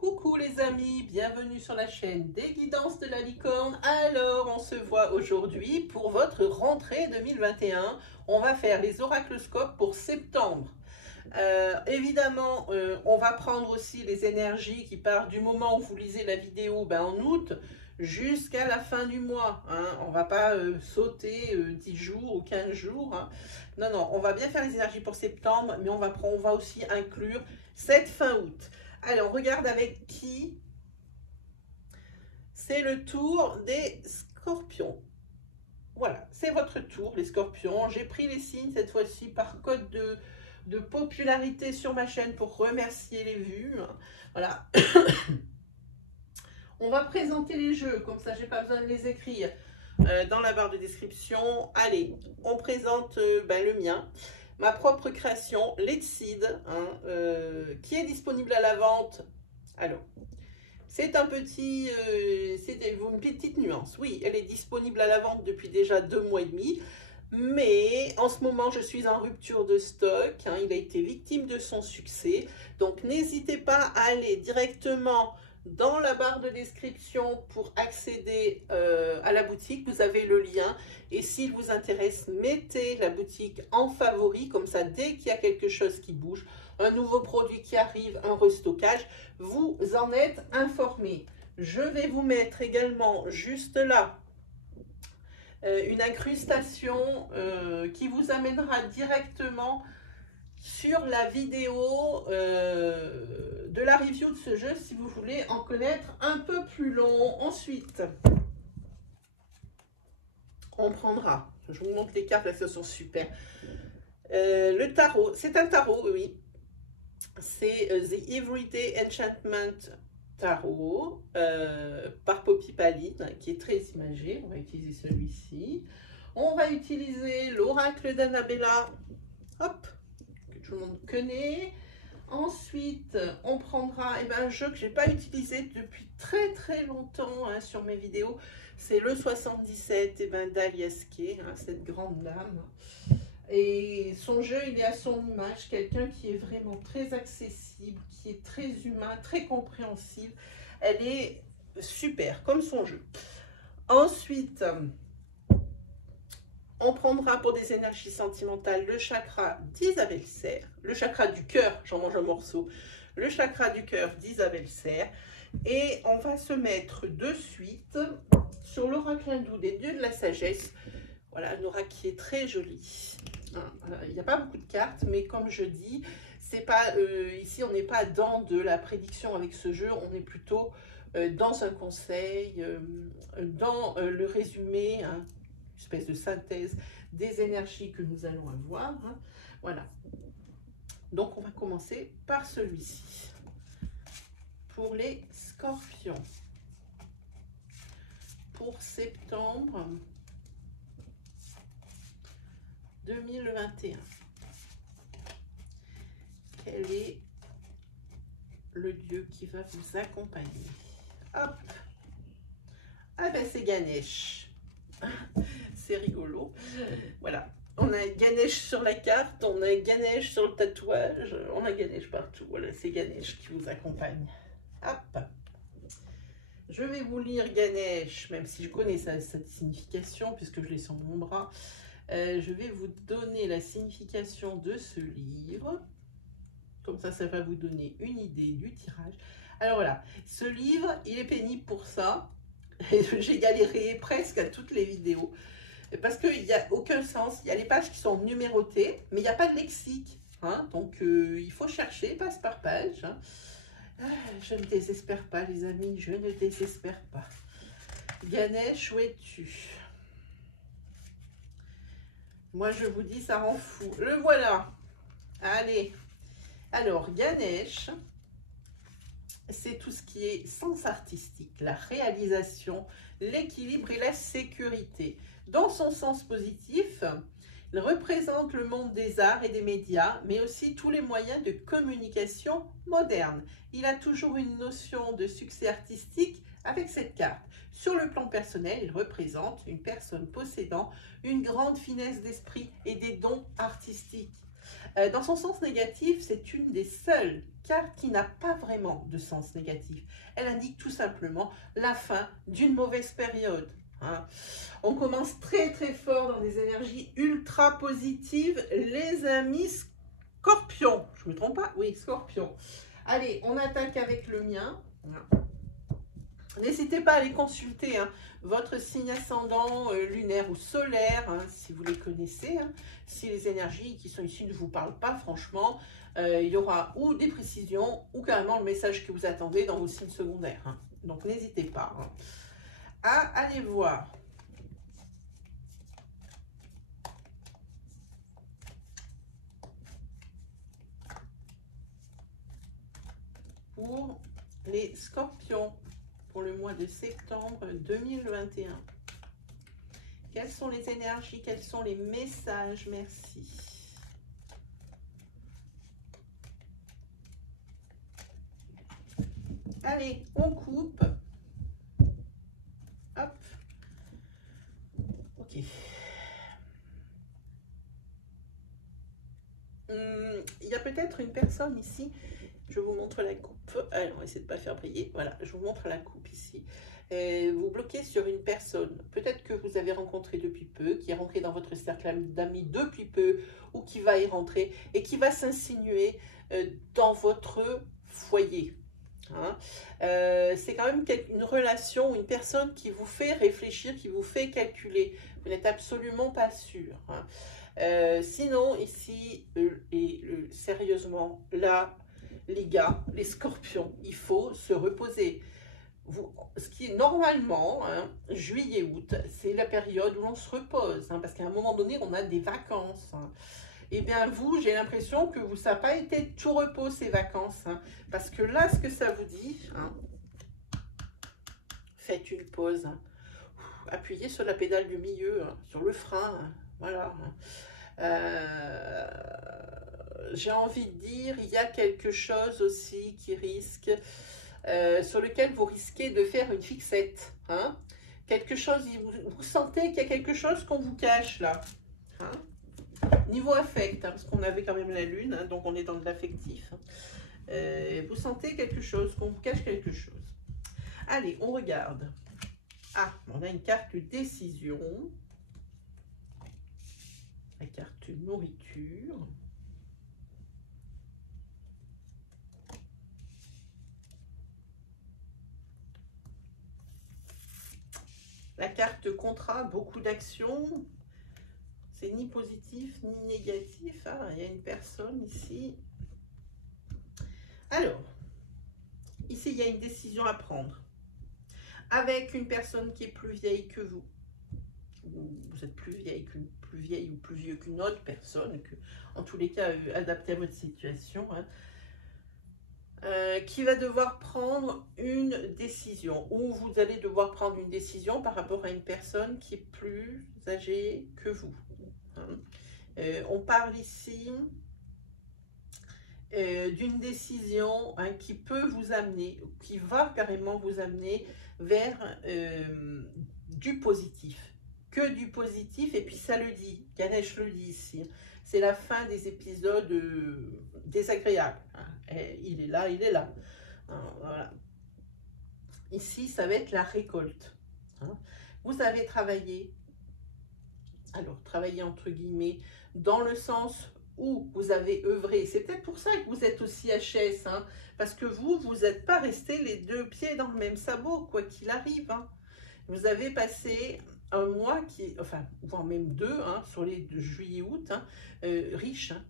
Coucou les amis, bienvenue sur la chaîne des guidances de la licorne. Alors on se voit aujourd'hui pour votre rentrée 2021. On va faire les oraclescopes pour septembre. Évidemment, on va prendre aussi les énergies qui partent du moment où vous lisez la vidéo en août jusqu'à la fin du mois. On ne va pas sauter 10 jours ou 15 jours. Non, non, on va bien faire les énergies pour septembre, mais on va aussi inclure cette fin août. Alors, on regarde avec qui. C'est le tour des scorpions. Voilà, c'est votre tour, les scorpions. J'ai pris les signes cette fois-ci par code de popularité sur ma chaîne pour remercier les vues. Voilà. On va présenter les jeux, comme ça, j'ai pas besoin de les écrire dans la barre de description. Allez, on présente le mien. Ma propre création, Let's Seed, qui est disponible à la vente. Alors, c'est un petit, c'est une petite nuance. Oui, elle est disponible à la vente depuis déjà 2 mois et demi. Mais en ce moment, je suis en rupture de stock. Il a été victime de son succès. Donc, n'hésitez pas à aller directement dans la barre de description pour accéder à la boutique. Vous avez le lien. Et s'il vous intéresse, mettez la boutique en favori. Comme ça, dès qu'il y a quelque chose qui bouge, un nouveau produit qui arrive, un restockage, vous en êtes informé. Je vais vous mettre également juste là une incrustation qui vous amènera directement sur la vidéo de la review de ce jeu si vous voulez en connaître un peu plus long. Ensuite, on prendra, je vous montre les cartes, là, ce sont super. Le tarot, c'est un tarot, oui. C'est The Everyday Enchantment Tarot par Poppy Palette, qui est très imagé. On va utiliser celui-ci. On va utiliser l'oracle d'Annabella, hop, que tout le monde connaît. Ensuite, on prendra un jeu que je n'ai pas utilisé depuis très longtemps sur mes vidéos. C'est le 77 d'Alias Kay, cette grande dame. Et son jeu, il est à son image, quelqu'un qui est vraiment très accessible, qui est très humain, très compréhensible. Elle est super, comme son jeu. Ensuite, on prendra pour des énergies sentimentales le chakra d'Isabelle Serre, le chakra du cœur, j'en mange un morceau, le chakra du cœur d'Isabelle Serre. Et on va se mettre de suite sur l'oracle hindou des dieux de la sagesse. Voilà, un oracle qui est très joli. Il n'y a pas beaucoup de cartes, mais comme je dis, c'est pas ici on n'est pas dans de la prédiction avec ce jeu, on est plutôt dans un conseil, dans le résumé, une espèce de synthèse des énergies que nous allons avoir. Voilà. Donc on va commencer par celui-ci. Pour les scorpions. Pour septembre 2021. Quel est le dieu qui va vous accompagner? Hop. Ah ben c'est Ganesh. C'est rigolo. Voilà. On a Ganesh sur la carte, on a Ganesh sur le tatouage, on a Ganesh partout. Voilà, c'est Ganesh qui vous accompagne. Hop. Je vais vous lire Ganesh, même si je connais cette signification puisque je l'ai sur mon bras. Je vais vous donner la signification de ce livre. Comme ça va vous donner une idée du tirage. Alors voilà, ce livre, il est pénible pour ça. J'ai galéré presque à toutes les vidéos. Parce qu'il n'y a aucun sens. Il y a les pages qui sont numérotées, mais il n'y a pas de lexique. Donc, il faut chercher page par page. Je ne désespère pas, les amis. Je ne désespère pas. Ganesh, où es-tu? Moi, je vous dis, ça rend fou. Le voilà. Allez. Alors, Ganesh, c'est tout ce qui est sens artistique, la réalisation, l'équilibre et la sécurité. Dans son sens positif, il représente le monde des arts et des médias, mais aussi tous les moyens de communication modernes. Il a toujours une notion de succès artistique avec cette carte. Sur le plan personnel, il représente une personne possédant une grande finesse d'esprit et des dons artistiques. Dans son sens négatif, c'est une des seules cartes qui n'a pas vraiment de sens négatif. Elle indique tout simplement la fin d'une mauvaise période. Hein. On commence très très fort dans des énergies ultra positives, les amis Scorpions. Je ne me trompe pas? Oui, Scorpion. Allez, on attaque avec le mien. N'hésitez pas à aller consulter hein, votre signe ascendant lunaire ou solaire, hein, si vous les connaissez. Hein. Si les énergies qui sont ici ne vous parlent pas, franchement, il y aura ou des précisions ou carrément le message que vous attendez dans vos signes secondaires. Hein. Donc, n'hésitez pas hein, à aller voir. Pour les Scorpions, pour le mois de septembre 2021. Quelles sont les énergies? Quels sont les messages? Merci. Allez, on coupe. Hop. Ok. Il y a peut-être une personne ici. Je vous montre la coupe. Allez, on va essayer de ne pas faire briller. Voilà, je vous montre la coupe ici. Vous bloquez sur une personne, peut-être que vous avez rencontré depuis peu, qui est rentré dans votre cercle d'amis depuis peu, ou qui va y rentrer, et qui va s'insinuer dans votre foyer. Hein. C'est quand même une relation, une personne qui vous fait réfléchir, qui vous fait calculer. Vous n'êtes absolument pas sûr. Hein. Sinon, ici, sérieusement, là, les gars, les scorpions, il faut se reposer. Ce qui est normalement, hein, juillet-août, c'est la période où l'on se repose, hein, parce qu'à un moment donné, on a des vacances. Hein. Eh bien, vous, j'ai l'impression que ça n'a pas été tout repos, ces vacances, hein, parce que là, ce que ça vous dit, hein, faites une pause, hein, appuyez sur la pédale du milieu, hein, sur le frein, hein, voilà. Hein. J'ai envie de dire, il y a quelque chose aussi qui risque, sur lequel vous risquez de faire une fixette. Hein. Quelque chose, vous sentez qu'il y a quelque chose qu'on vous cache là. Hein. Niveau affect, hein, parce qu'on avait quand même la lune, hein, donc on est dans de l'affectif. Hein. Vous sentez quelque chose, qu'on vous cache quelque chose. Allez, on regarde. Ah, on a une carte décision. La carte nourriture. La carte contrat, beaucoup d'actions. C'est ni positif ni négatif. Hein. Il y a une personne ici. Alors, ici, il y a une décision à prendre. Avec une personne qui est plus vieille que vous. Vous êtes plus vieille ou plus vieux qu'une autre personne, en tous les cas adaptée à votre situation, hein, qui va devoir prendre une décision, ou vous allez devoir prendre une décision par rapport à une personne qui est plus âgée que vous. Hein. On parle ici d'une décision hein, qui peut vous amener, qui va carrément vous amener vers du positif. Que du positif, et puis ça le dit, Ganesh le dit ici, c'est la fin des épisodes désagréables. Hein. Il est là, il est là. Hein, voilà. Ici, ça va être la récolte. Hein. Vous avez travaillé, alors travaillé entre guillemets, dans le sens où vous avez œuvré. C'est peut-être pour ça que vous êtes aussi HS, hein, parce que vous n'êtes pas resté les deux pieds dans le même sabot, quoi qu'il arrive. Hein. Vous avez passé un mois enfin, voire même deux, hein, sur les juillet-août, hein, riche, hein,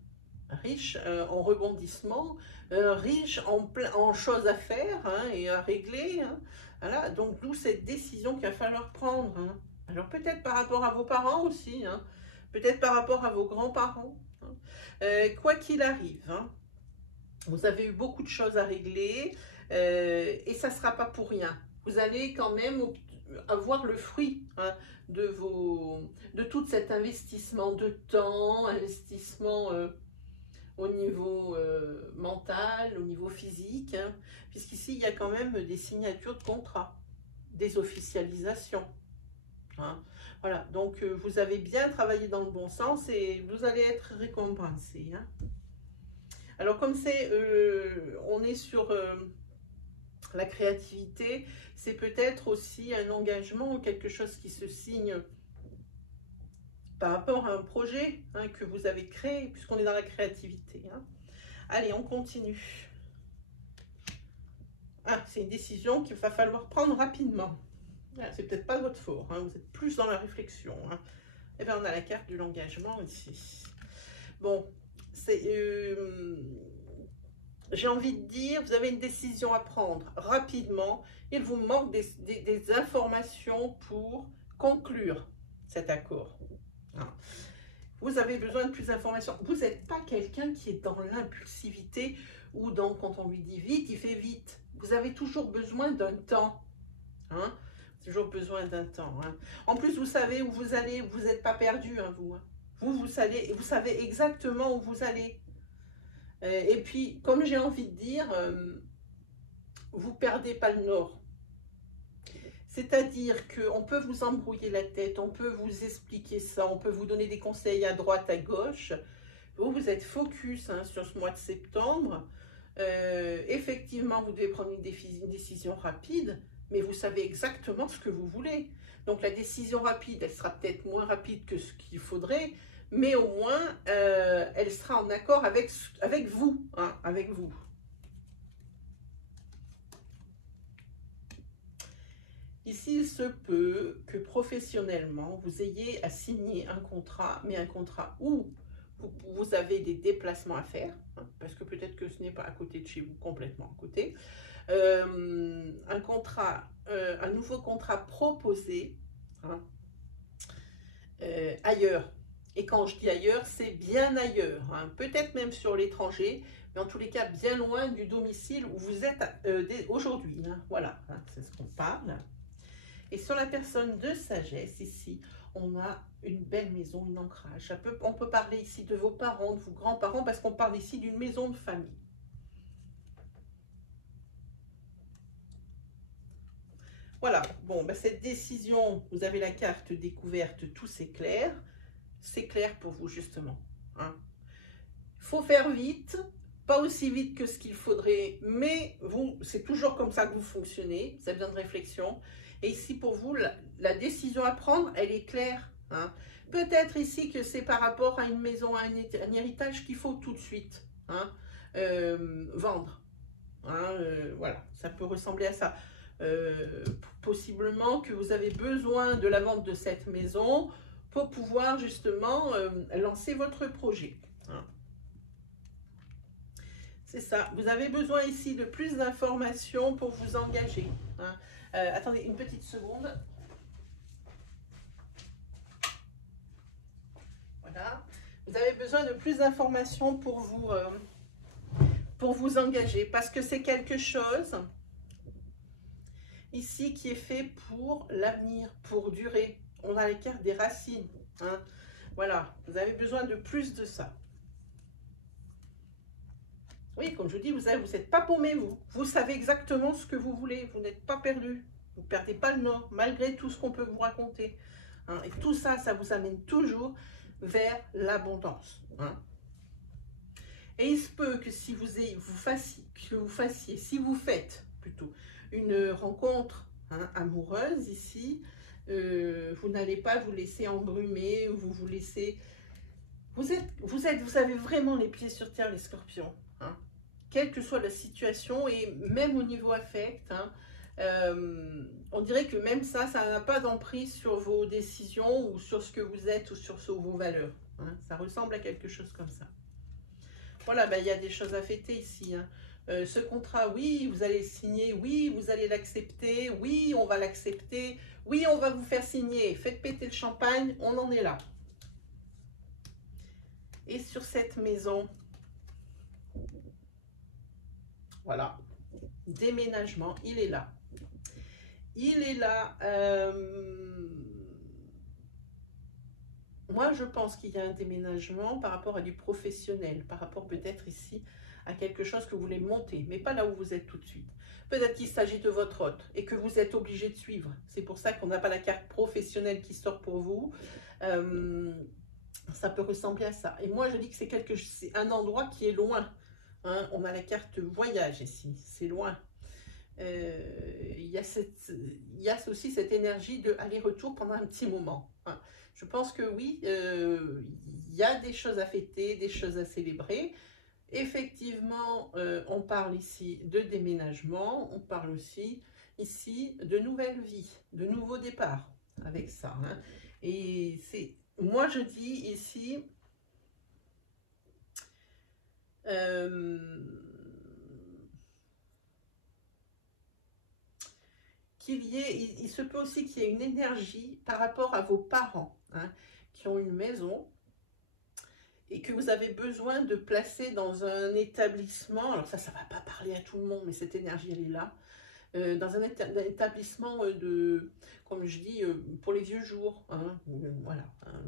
riche en rebondissements, riche en choses à faire hein, et à régler. Hein, voilà, donc d'où cette décision qu'il va falloir prendre. Hein. Alors peut-être par rapport à vos parents aussi, hein, peut-être par rapport à vos grands-parents. Hein. Quoi qu'il arrive, hein, vous avez eu beaucoup de choses à régler et ça ne sera pas pour rien. Vous allez quand même avoir le fruit hein, de tout cet investissement de temps, investissement au niveau mental, au niveau physique, hein, puisqu'ici il y a quand même des signatures de contrat, des officialisations. Hein. Voilà, donc vous avez bien travaillé dans le bon sens et vous allez être récompensé. Hein. Alors comme c'est, on est sur la créativité, c'est peut-être aussi un engagement, quelque chose qui se signe par rapport à un projet hein, que vous avez créé, puisqu'on est dans la créativité. Hein. Allez, on continue. Ah, c'est une décision qu'il va falloir prendre rapidement. Ah, c'est peut-être pas votre fort, hein, vous êtes plus dans la réflexion. Hein. Et bien, on a la carte de l'engagement ici. Bon, c'est... j'ai envie de dire, vous avez une décision à prendre rapidement. Il vous manque des informations pour conclure cet accord. Hein. Vous avez besoin de plus d'informations. Vous n'êtes pas quelqu'un qui est dans l'impulsivité ou dans, quand on lui dit vite, il fait vite. Vous avez toujours besoin d'un temps. Hein? Toujours besoin d'un temps. Hein? En plus, vous savez où vous allez, vous n'êtes pas perdu, hein, vous. Hein? Vous savez exactement où vous allez. Et puis, comme j'ai envie de dire, vous ne perdez pas le nord. C'est-à-dire qu'on peut vous embrouiller la tête, on peut vous expliquer ça, on peut vous donner des conseils à droite, à gauche. Vous êtes focus hein, sur ce mois de septembre. Effectivement, vous devez prendre une décision rapide, mais vous savez exactement ce que vous voulez. Donc la décision rapide, elle sera peut-être moins rapide que ce qu'il faudrait, mais au moins, elle sera en accord avec vous. Hein, avec vous. Ici, il se peut que professionnellement, vous ayez à signer un contrat, mais un contrat où vous avez des déplacements à faire, hein, parce que peut-être que ce n'est pas à côté de chez vous, complètement à côté. Un contrat, un nouveau contrat proposé hein, ailleurs. Et quand je dis ailleurs, c'est bien ailleurs, hein, peut-être même sur l'étranger, mais en tous les cas bien loin du domicile où vous êtes aujourd'hui. Hein, voilà, hein, c'est ce qu'on parle. Et sur la personne de sagesse, ici, on a une belle maison, un ancrage. On peut parler ici de vos parents, de vos grands-parents, parce qu'on parle ici d'une maison de famille. Voilà, bon, ben cette décision, vous avez la carte découverte, tout c'est clair. C'est clair pour vous, justement. Hein. Faut faire vite, pas aussi vite que ce qu'il faudrait, mais vous, c'est toujours comme ça que vous fonctionnez, vous avez besoin de réflexion. Et ici, pour vous, la décision à prendre, elle est claire. Hein. Peut-être ici que c'est par rapport à une maison, à un héritage qu'il faut tout de suite hein, vendre. Hein, voilà, ça peut ressembler à ça. Possiblement que vous avez besoin de la vente de cette maison pour pouvoir justement lancer votre projet. Hein. C'est ça. Vous avez besoin ici de plus d'informations pour vous engager. Hein. Attendez une petite seconde. Voilà. Vous avez besoin de plus d'informations pour vous engager parce que c'est quelque chose ici qui est fait pour l'avenir, pour durer. On a les cartes des racines. Hein. Voilà. Vous avez besoin de plus de ça. Oui, comme je vous dis, vous n'êtes pas paumé, vous. Vous savez exactement ce que vous voulez. Vous n'êtes pas perdu. Vous ne perdez pas le nord, malgré tout ce qu'on peut vous raconter. Hein. Et tout ça, ça vous amène toujours vers l'abondance. Hein. Et il se peut que si vous fassiez, si vous faites plutôt une rencontre hein, amoureuse ici, vous n'allez pas vous laisser embrumer, vous laissez... Vous avez vraiment les pieds sur terre, les scorpions. Hein. Quelle que soit la situation et même au niveau affect, hein, on dirait que même ça n'a pas d'emprise sur vos décisions ou sur ce que vous êtes ou sur vos valeurs. Hein. Ça ressemble à quelque chose comme ça. Voilà, ben, y a des choses à fêter ici. Hein. Ce contrat, oui, vous allez le signer, oui, vous allez l'accepter, oui, on va l'accepter, oui, on va vous faire signer. Faites péter le champagne, on en est là. Et sur cette maison, voilà, déménagement, il est là. Il est là. Moi, je pense qu'il y a un déménagement par rapport à du professionnel, par rapport peut-être ici à quelque chose que vous voulez monter, mais pas là où vous êtes tout de suite. Peut-être qu'il s'agit de votre hôte et que vous êtes obligé de suivre. C'est pour ça qu'on n'a pas la carte professionnelle qui sort pour vous. Ça peut ressembler à ça. Et moi, je dis que c'est un endroit qui est loin. Hein. On a la carte voyage ici, c'est loin. Il y a aussi cette énergie de aller-retour pendant un petit moment. Hein. Je pense que oui, il y a des choses à fêter, des choses à célébrer. Effectivement, on parle ici de déménagement, on parle aussi ici de nouvelle vie, de nouveau départ avec ça. Hein. Et moi je dis ici, il se peut aussi qu'il y ait une énergie par rapport à vos parents, hein, qui ont une maison, et que vous avez besoin de placer dans un établissement, alors ça ne va pas parler à tout le monde, mais cette énergie, elle est là, dans un établissement comme je dis, pour les vieux jours, hein, voilà, hein,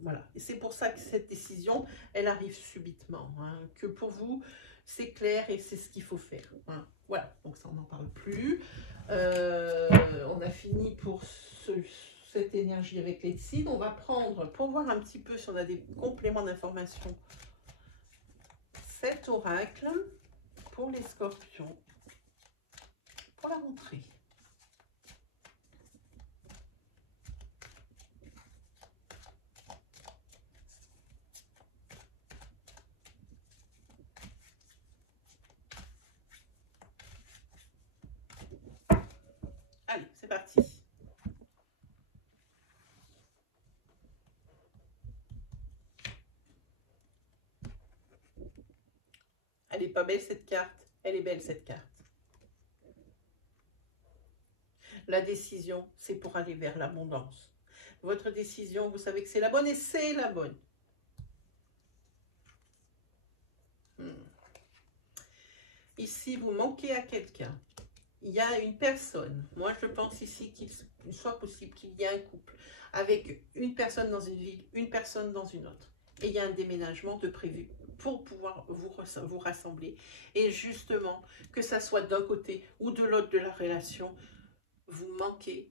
voilà. Et c'est pour ça que cette décision, elle arrive subitement, hein, que pour vous, c'est clair et c'est ce qu'il faut faire. Hein. Voilà, donc ça, on n'en parle plus. On a fini pour cette énergie avec les Tsid. On va prendre, pour voir un petit peu si on a des compléments d'information, cet oracle pour les scorpions, pour la rentrée. Allez, c'est parti. Elle n'est pas belle cette carte, elle est belle cette carte. La décision, c'est pour aller vers l'abondance. Votre décision, vous savez que c'est la bonne et c'est la bonne. Ici, vous manquez à quelqu'un. Il y a une personne. Moi, je pense ici qu'il soit possible qu'il y ait un couple avec une personne dans une ville, une personne dans une autre. Et il y a un déménagement de prévu pour pouvoir vous rassembler. Et justement, que ça soit d'un côté ou de l'autre de la relation, vous manquez,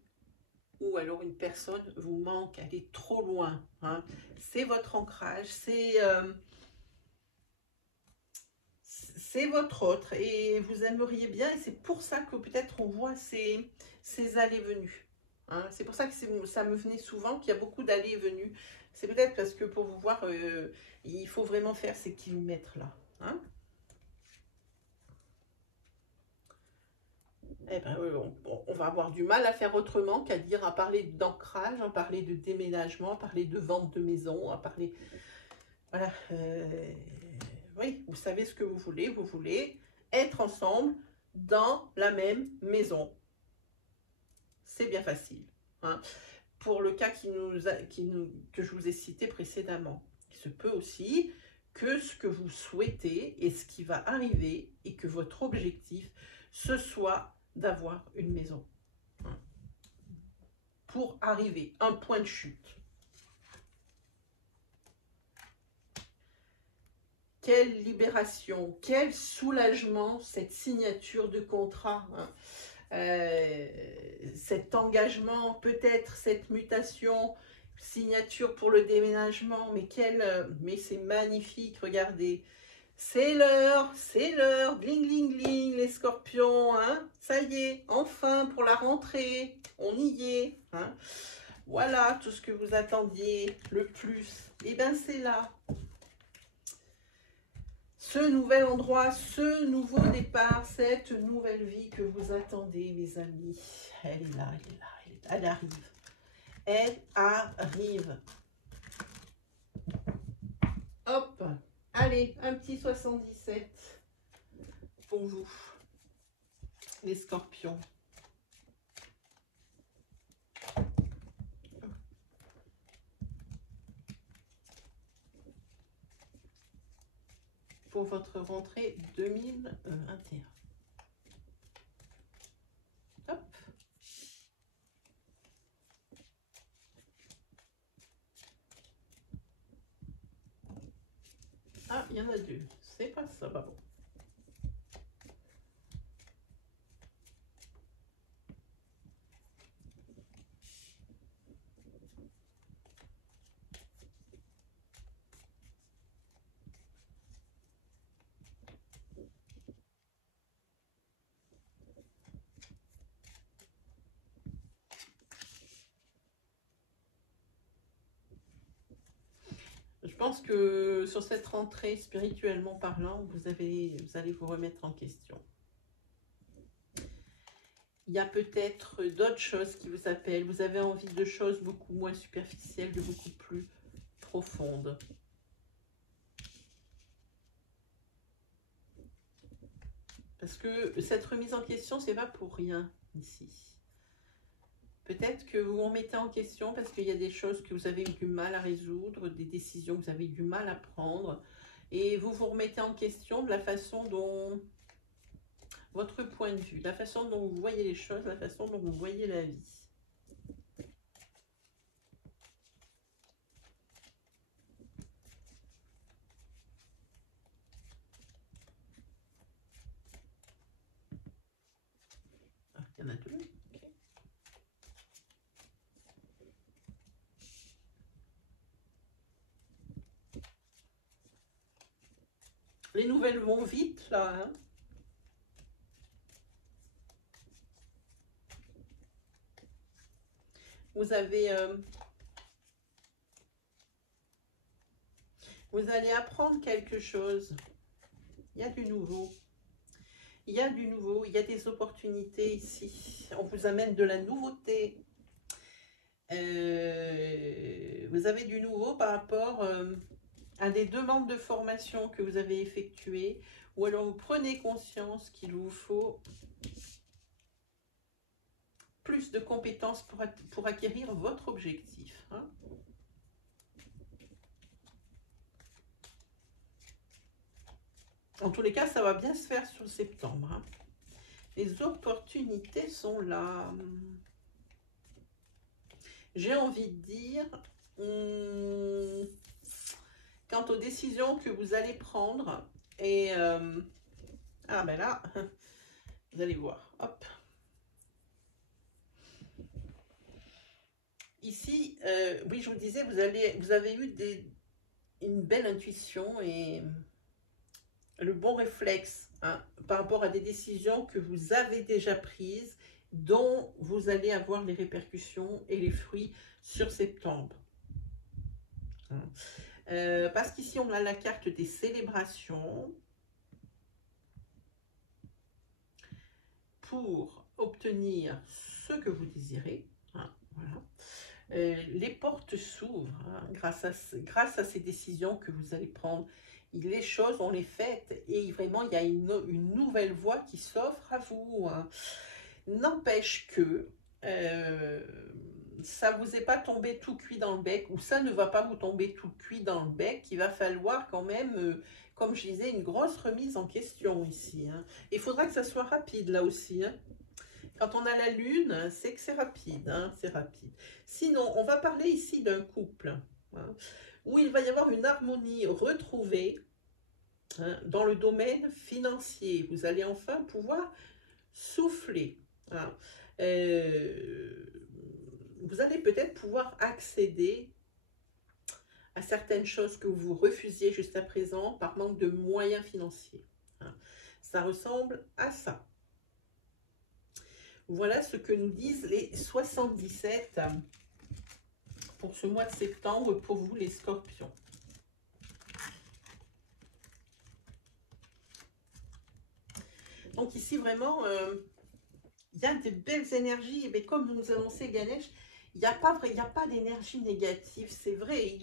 ou alors une personne vous manque, elle est trop loin. Hein. C'est votre ancrage, c'est votre autre et vous aimeriez bien, et c'est pour ça que peut-être on voit ces allées-venues. Hein. C'est pour ça que ça me venait souvent qu'il y a beaucoup d'allées et venues. C'est peut-être parce que pour vous voir, il faut vraiment faire ces kilomètres-là. Hein. Eh ben, on va avoir du mal à faire autrement qu'à dire, à parler d'ancrage, à parler de déménagement, à parler de vente de maison, à parler... Voilà. Oui, vous savez ce que vous voulez être ensemble dans la même maison. C'est bien facile. Hein. Pour le cas que je vous ai cité précédemment, il se peut aussi que ce que vous souhaitez et ce qui va arriver et que votre objectif, ce soit d'avoir une maison. Hein. Pour arriver, un point de chute. Quelle libération, quel soulagement, cette signature de contrat, hein. Cet engagement, peut-être cette mutation, signature pour le déménagement, mais c'est magnifique, regardez. C'est l'heure, bling, bling, bling, les scorpions, hein. Ça y est, enfin pour la rentrée, on y est. Hein. Voilà, tout ce que vous attendiez le plus, et bien c'est là. Ce nouvel endroit, ce nouveau départ, cette nouvelle vie que vous attendez, mes amis. Elle est là, elle est là, elle arrive. Elle arrive. Hop, allez, un petit 77 pour vous, les scorpions. Pour votre rentrée 2021. Hop. Ah, il y en a deux. c'est pas ça, bah bon. Je pense que sur cette rentrée, spirituellement parlant, vous allez vous remettre en question. Il y a peut-être d'autres choses qui vous appellent. Vous avez envie de choses beaucoup moins superficielles, de beaucoup plus profondes. Parce que cette remise en question, c'est pas pour rien ici. Peut-être que vous vous remettez en question parce qu'il y a des choses que vous avez eu du mal à résoudre, des décisions que vous avez eu du mal à prendre. Et vous vous remettez en question de la façon dont, votre point de vue, la façon dont vous voyez les choses, la façon dont vous voyez la vie. Ah, il y en a deux. Okay. Les nouvelles vont vite, là, hein. Vous avez... vous allez apprendre quelque chose. Il y a du nouveau. Il y a du nouveau. Il y a des opportunités ici. On vous amène de la nouveauté. Vous avez du nouveau par rapport à des demandes de formation que vous avez effectuées. Ou alors vous prenez conscience qu'il vous faut plus de compétences pour acquérir votre objectif. Hein. En tous les cas, ça va bien se faire sur septembre. Hein. Les opportunités sont là. J'ai envie de dire, quant aux décisions que vous allez prendre, et ah ben là, vous allez voir, hop. Ici, oui, je vous disais, vous avez eu une belle intuition et le bon réflexe hein, par rapport à des décisions que vous avez déjà prises, dont vous allez avoir les répercussions et les fruits sur septembre. Parce qu'ici, on a la carte des célébrations pour obtenir ce que vous désirez. Hein, voilà. Les portes s'ouvrent hein, grâce à ces décisions que vous allez prendre. Les choses, on les fait et vraiment, il y a une nouvelle voie qui s'offre à vous. Hein. N'empêche que ça ne vous est pas tombé tout cuit dans le bec ou ça ne va pas vous tomber tout cuit dans le bec. Il va falloir quand même, comme je disais, une grosse remise en question ici. Hein. Il faudra que ça soit rapide là aussi. Hein. Quand on a la lune, c'est que c'est rapide. Hein, c'est rapide. Sinon, on va parler ici d'un couple hein, où il va y avoir une harmonie retrouvée hein, dans le domaine financier. Vous allez enfin pouvoir souffler. Hein. Vous allez peut-être pouvoir accéder à certaines choses que vous refusiez jusqu'à présent par manque de moyens financiers. Hein. Ça ressemble à ça. Voilà ce que nous disent les 77 pour ce mois de septembre pour vous les scorpions. Donc ici vraiment, il y a des belles énergies, mais comme nous annonçait Ganesh, il n'y a pas d'énergie négative, c'est vrai,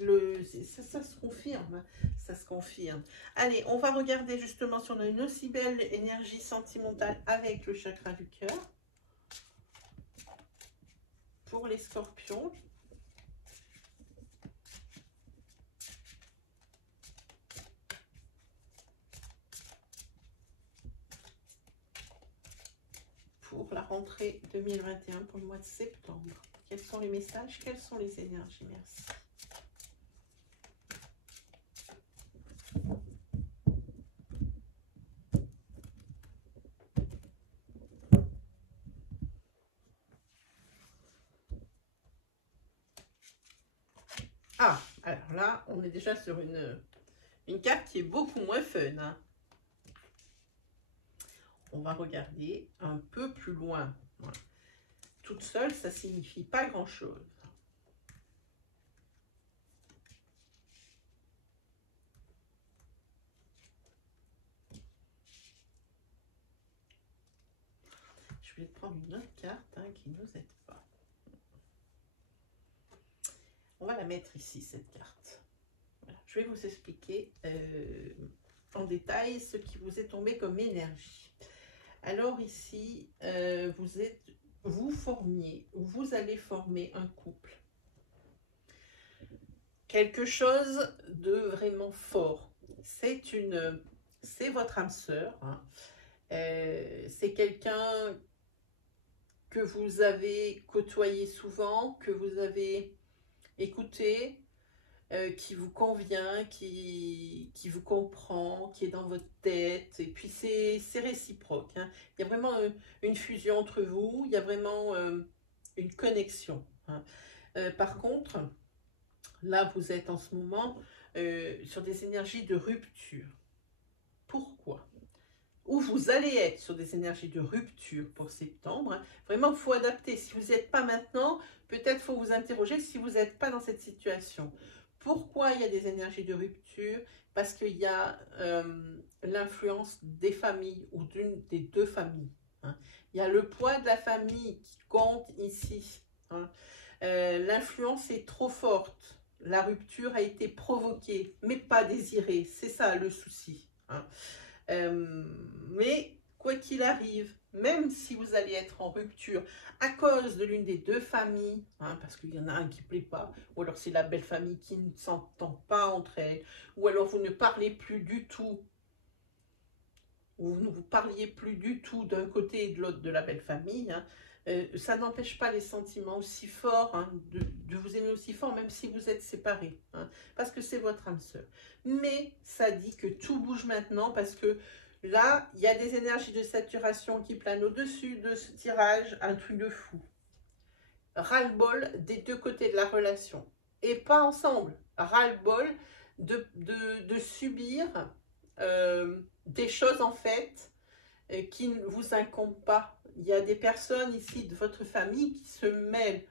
ça se confirme, ça se confirme. Allez, on va regarder justement si on a une aussi belle énergie sentimentale avec le chakra du cœur. Pour les scorpions. Pour la rentrée 2021, pour le mois de septembre. Quels sont les messages? Quelles sont les énergies? Merci. Alors là, on est déjà sur une carte qui est beaucoup moins fun. Hein. On va regarder un peu plus loin. Voilà. Toute seule, ça signifie pas grand-chose. Je vais prendre une autre carte qui ne nous aide pas. On va la mettre ici, cette carte. Voilà. Je vais vous expliquer en détail ce qui vous est tombé comme énergie. Alors ici, vous allez former un couple. Quelque chose de vraiment fort. C'est votre âme sœur. Hein. C'est quelqu'un que vous avez côtoyé souvent, que vous avez écouté, qui vous convient, qui vous comprend, qui est dans votre tête. Et puis c'est réciproque. Hein. Il y a vraiment une fusion entre vous, il y a vraiment une connexion. Hein. Par contre, là vous êtes en ce moment sur des énergies de rupture. Pourquoi ? Où vous allez être sur des énergies de rupture pour septembre. Hein. Vraiment, il faut adapter. Si vous n'êtes pas maintenant, peut-être faut vous interroger si vous n'êtes pas dans cette situation. Pourquoi il y a des énergies de rupture? Parce qu'il y a l'influence des familles ou d'une des deux familles. Hein. Il y a le poids de la famille qui compte ici. Hein. L'influence est trop forte. La rupture a été provoquée, mais pas désirée. C'est ça le souci. Hein. Mais quoi qu'il arrive, même si vous allez être en rupture à cause de l'une des deux familles, hein, parce qu'il y en a un qui ne plaît pas, ou alors c'est la belle famille qui ne s'entend pas entre elles, ou alors vous ne parlez plus du tout, ou vous ne vous parliez plus du tout d'un côté et de l'autre de la belle famille, hein, ça n'empêche pas les sentiments aussi forts, hein, de vous aimer aussi fort, même si vous êtes séparés, hein, parce que c'est votre âme sœur. Mais ça dit que tout bouge maintenant, parce que là, il y a des énergies de saturation qui planent au-dessus de ce tirage, un truc de fou. Ras-le-bol des deux côtés de la relation, et pas ensemble. Ras-le-bol de subir des choses, en fait, qui ne vous incombent pas. Il y a des personnes ici de votre famille qui se mêlent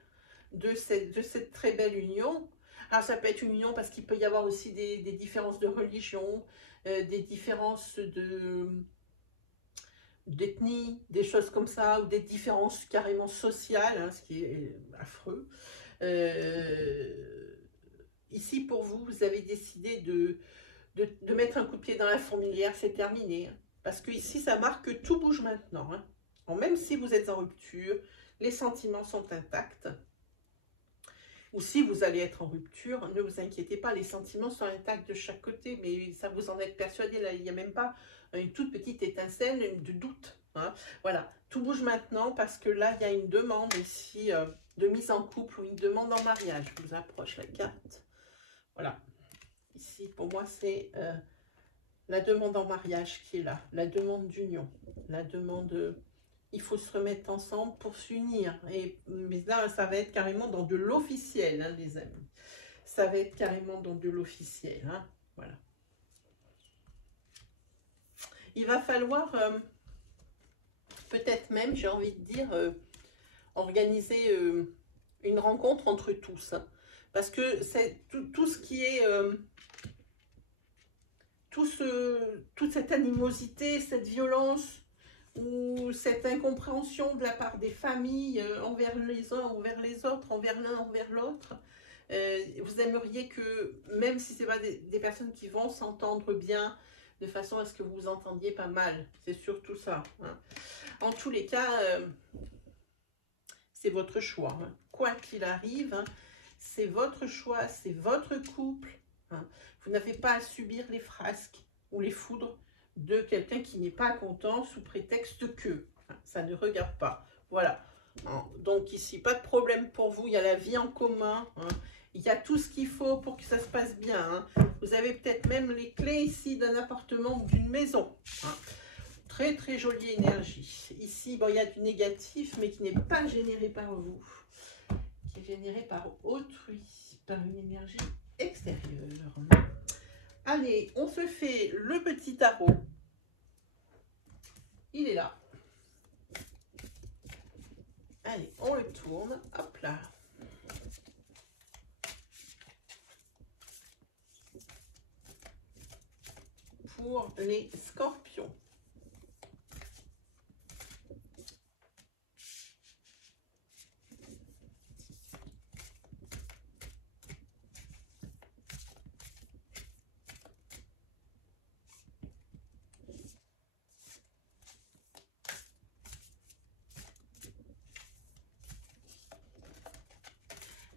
de cette très belle union. Alors ça peut être une union parce qu'il peut y avoir aussi des différences de religion, des différences d'ethnie, des choses comme ça, ou des différences carrément sociales, hein, ce qui est affreux. Ici pour vous, vous avez décidé de mettre un coup de pied dans la fourmilière, c'est terminé. Hein, parce que ici ça marque que tout bouge maintenant. Hein. Même si vous êtes en rupture, les sentiments sont intacts. Ou si vous allez être en rupture, ne vous inquiétez pas, les sentiments sont intacts de chaque côté, mais ça vous en êtes persuadé, là, il n'y a même pas une toute petite étincelle de doute. Hein. Voilà, tout bouge maintenant parce que là, il y a une demande ici de mise en couple ou une demande en mariage. Je vous approche la carte. Voilà, ici pour moi c'est la demande en mariage qui est là, la demande d'union, la demande... Il faut se remettre ensemble pour s'unir. Mais là, ça va être carrément dans de l'officiel, hein, les amis. Ça va être carrément dans de l'officiel. Hein, voilà. Il va falloir, peut-être même, j'ai envie de dire, organiser une rencontre entre tous. Hein, parce que c'est tout ce qui est... toute cette animosité, cette violence... ou cette incompréhension de la part des familles envers les uns, envers les autres, envers l'un, envers l'autre. Vous aimeriez que, même si ce n'est pas des personnes qui vont s'entendre bien, de façon à ce que vous vous entendiez pas mal. C'est surtout ça. Hein. En tous les cas, c'est votre choix. Hein. Quoi qu'il arrive, hein, c'est votre choix, c'est votre couple. Hein. Vous n'avez pas à subir les frasques ou les foudres de quelqu'un qui n'est pas content sous prétexte que ça ne regarde pas. Voilà. Donc ici, pas de problème pour vous. Il y a la vie en commun. Hein. Il y a tout ce qu'il faut pour que ça se passe bien. Hein. Vous avez peut-être même les clés ici d'un appartement ou d'une maison. Hein. Très, très jolie énergie. Ici, bon, il y a du négatif, mais qui n'est pas généré par vous. Qui est généré par autrui. Par une énergie extérieur. Allez, on se fait le petit tarot. Il est là. Allez, on le tourne. Hop là. Pour les scorpions.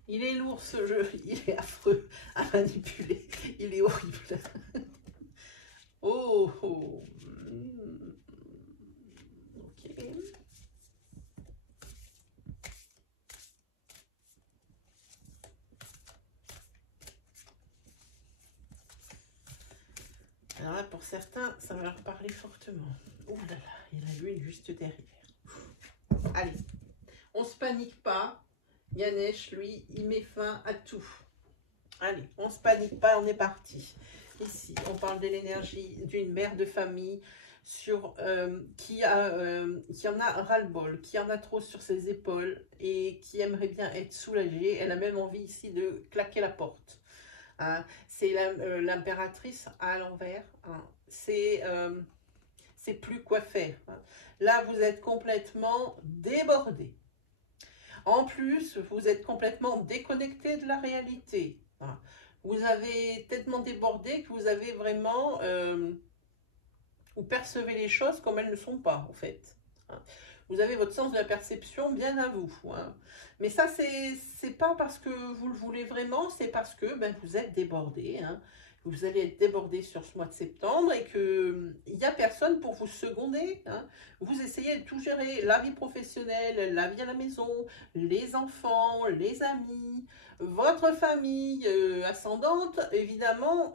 Il est lourd ce jeu, il est affreux à manipuler, il est horrible. Oh, oh. Ok. Alors là, pour certains, ça va leur parler fortement. Oh là là, il a l'huile juste derrière. Allez, on se panique pas. Ganesh, lui, il met fin à tout. Allez, on se panique pas, on est parti. Ici, on parle de l'énergie d'une mère de famille qui en a ras-le-bol, qui en a trop sur ses épaules et qui aimerait bien être soulagée. Elle a même envie ici de claquer la porte. Hein. C'est l'impératrice à l'envers. Hein. C'est plus quoi faire. Hein. Là, vous êtes complètement débordé. En plus, vous êtes complètement déconnecté de la réalité. Hein. Vous avez tellement débordé que vous avez vraiment... vous percevez les choses comme elles ne sont pas, en fait. Hein. Vous avez votre sens de la perception bien à vous. Hein. Mais ça, c'est pas parce que vous le voulez vraiment, c'est parce que vous êtes débordé. Hein. Vous allez être débordé sur ce mois de septembre et qu'il n'y a personne pour vous seconder. Hein. Vous essayez de tout gérer, la vie professionnelle, la vie à la maison, les enfants, les amis, votre famille ascendante. Évidemment,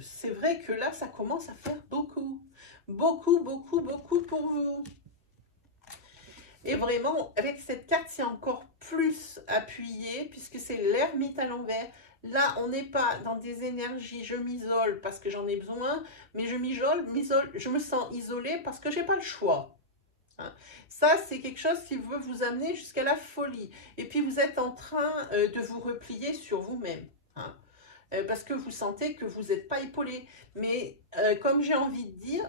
c'est vrai que là, ça commence à faire beaucoup. Beaucoup, beaucoup, beaucoup pour vous. Et vraiment, avec cette carte, c'est encore plus appuyé, puisque c'est l'ermite à l'envers. Là, on n'est pas dans des énergies, je m'isole parce que j'en ai besoin, mais je je me sens isolée parce que j'ai pas le choix. Hein. Ça, c'est quelque chose qui veut vous amener jusqu'à la folie. Et puis, vous êtes en train de vous replier sur vous-même. Hein. Parce que vous sentez que vous n'êtes pas épaulé. Mais comme j'ai envie de dire,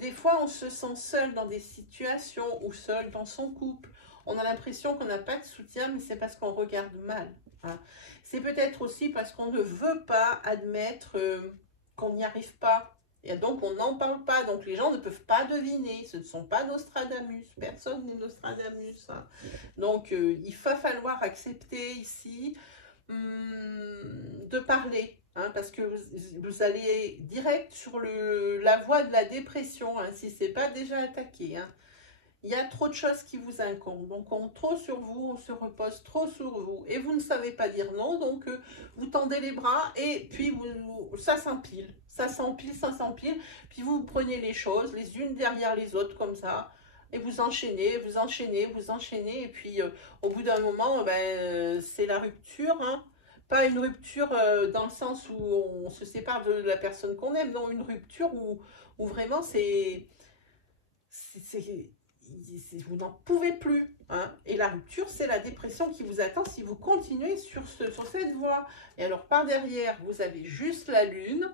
des fois on se sent seul dans des situations ou seul dans son couple. On a l'impression qu'on n'a pas de soutien, mais c'est parce qu'on regarde mal. Hein. C'est peut-être aussi parce qu'on ne veut pas admettre qu'on n'y arrive pas. Et donc on n'en parle pas. Donc les gens ne peuvent pas deviner. Ce ne sont pas Nostradamus. Personne n'est Nostradamus. Hein. Donc il va falloir accepter ici de parler, hein, parce que vous allez direct sur la voie de la dépression, hein, si ce n'est pas déjà attaqué. Hein. Il y a trop de choses qui vous incombent, donc on trop sur vous, on se repose trop sur vous, et vous ne savez pas dire non, donc vous tendez les bras, et puis ça s'empile, ça s'empile, ça s'empile, puis vous prenez les choses les unes derrière les autres comme ça, et vous enchaînez, vous enchaînez, vous enchaînez, et puis au bout d'un moment, c'est la rupture, hein. Pas une rupture dans le sens où on se sépare de la personne qu'on aime, non, une rupture où vraiment vous n'en pouvez plus. Hein. Et la rupture, c'est la dépression qui vous attend si vous continuez sur cette voie. Et alors, par derrière, vous avez juste la lune.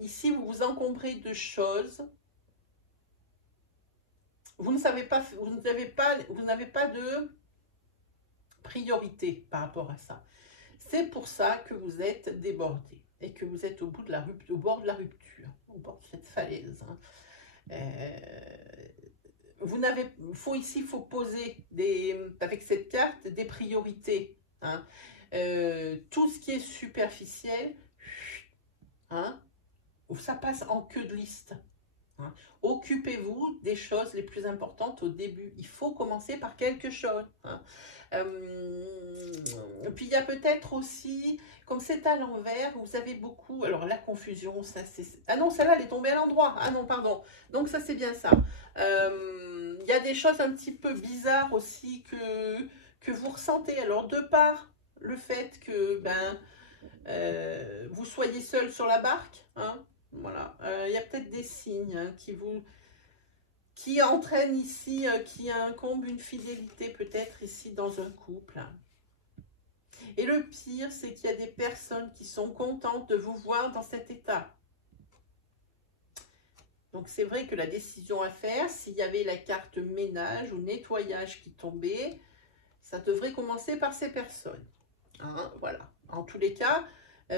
Ici, vous vous encombrez de choses. Vous n'avez pas de priorité par rapport à ça. C'est pour ça que vous êtes débordé et que vous êtes au bord de la rupture, au bord de cette falaise. Hein. Il faut poser avec cette carte des priorités. Hein. Tout ce qui est superficiel, hein, ça passe en queue de liste. Hein. Occupez-vous des choses les plus importantes au début. Il faut commencer par quelque chose. Hein. Puis il y a peut-être aussi, comme c'est à l'envers, vous avez beaucoup, alors la confusion, ça c'est... Ah non, celle-là, elle est tombée à l'endroit. Ah non, pardon. Donc ça, c'est bien ça. Il y a des choses un petit peu bizarres aussi que vous ressentez. Alors, de par le fait que vous soyez seul sur la barque, hein, voilà, il y a peut-être des signes hein, qui entraînent ici, qui incombent une fidélité peut-être ici dans un couple. Et le pire, c'est qu'il y a des personnes qui sont contentes de vous voir dans cet état. Donc, c'est vrai que la décision à faire, s'il y avait la carte ménage ou nettoyage qui tombait, ça devrait commencer par ces personnes. Hein, voilà. En tous les cas, vous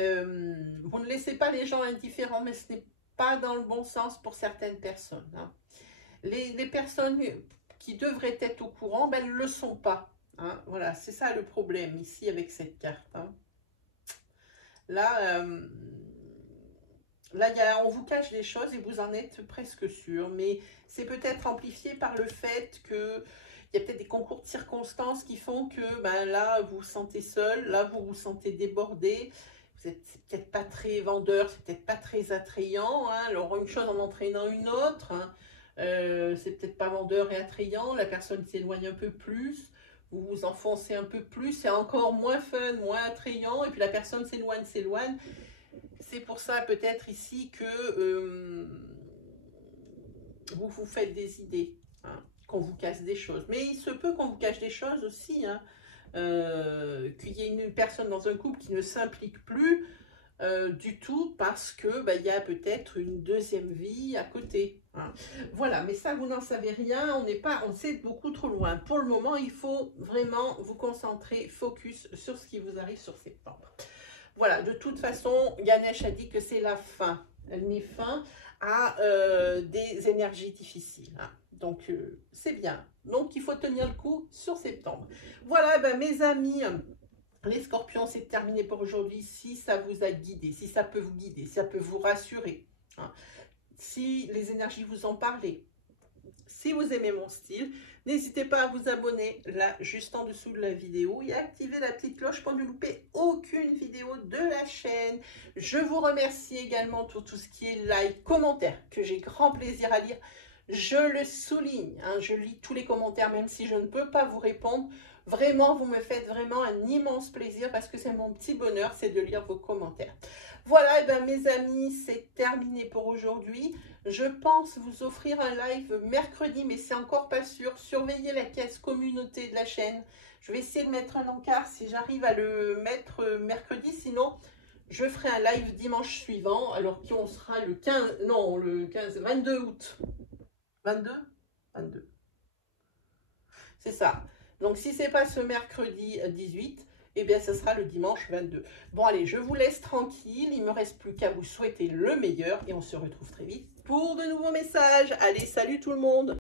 ne laissez pas les gens indifférents, mais ce n'est pas dans le bon sens pour certaines personnes. Hein. Les personnes qui devraient être au courant, ben, elles ne le sont pas. Hein. Voilà, c'est ça le problème ici avec cette carte. Hein. Là, on vous cache des choses et vous en êtes presque sûr, mais c'est peut-être amplifié par le fait que il y a peut-être des concours de circonstances qui font que là, vous vous sentez seul, là, vous vous sentez débordé, vous n'êtes peut-être pas très vendeur, c'est peut-être pas très attrayant, hein. Alors une chose en entraînant une autre, hein. C'est peut-être pas vendeur et attrayant, la personne s'éloigne un peu plus, vous vous enfoncez un peu plus, c'est encore moins fun, moins attrayant, et puis la personne s'éloigne. C'est pour ça peut-être ici que vous vous faites des idées, hein, qu'on vous casse des choses. Mais il se peut qu'on vous cache des choses aussi, hein, qu'il y ait une personne dans un couple qui ne s'implique plus du tout parce que il y a peut-être une deuxième vie à côté. Hein. Voilà, mais ça vous n'en savez rien, on sait beaucoup trop loin. Pour le moment, il faut vraiment vous concentrer, focus sur ce qui vous arrive sur septembre. Voilà, de toute façon, Ganesh a dit que c'est la fin. Elle met fin à des énergies difficiles. Hein. Donc, c'est bien. Donc, il faut tenir le coup sur septembre. Voilà, mes amis, les scorpions, c'est terminé pour aujourd'hui. Si ça vous a guidé, si ça peut vous guider, si ça peut vous rassurer, hein, si les énergies vous en parlent, si vous aimez mon style, n'hésitez pas à vous abonner là, juste en dessous de la vidéo et à activer la petite cloche pour ne louper aucune vidéo de la chaîne. Je vous remercie également pour tout ce qui est like, commentaires, que j'ai grand plaisir à lire. Je le souligne, hein, je lis tous les commentaires, même si je ne peux pas vous répondre. Vraiment, vous me faites vraiment un immense plaisir parce que c'est mon petit bonheur, c'est de lire vos commentaires. Voilà, mes amis, c'est terminé pour aujourd'hui. Je pense vous offrir un live mercredi, mais c'est encore pas sûr. Surveillez la caisse communauté de la chaîne. Je vais essayer de mettre un encart si j'arrive à le mettre mercredi. Sinon, je ferai un live dimanche suivant. Alors, on sera le 15, non, le 15, 22 août. 22 22. C'est ça. Donc, si ce n'est pas ce mercredi 18, eh bien, ce sera le dimanche 22. Bon, allez, je vous laisse tranquille. Il ne me reste plus qu'à vous souhaiter le meilleur et on se retrouve très vite pour de nouveaux messages. Allez, salut tout le monde!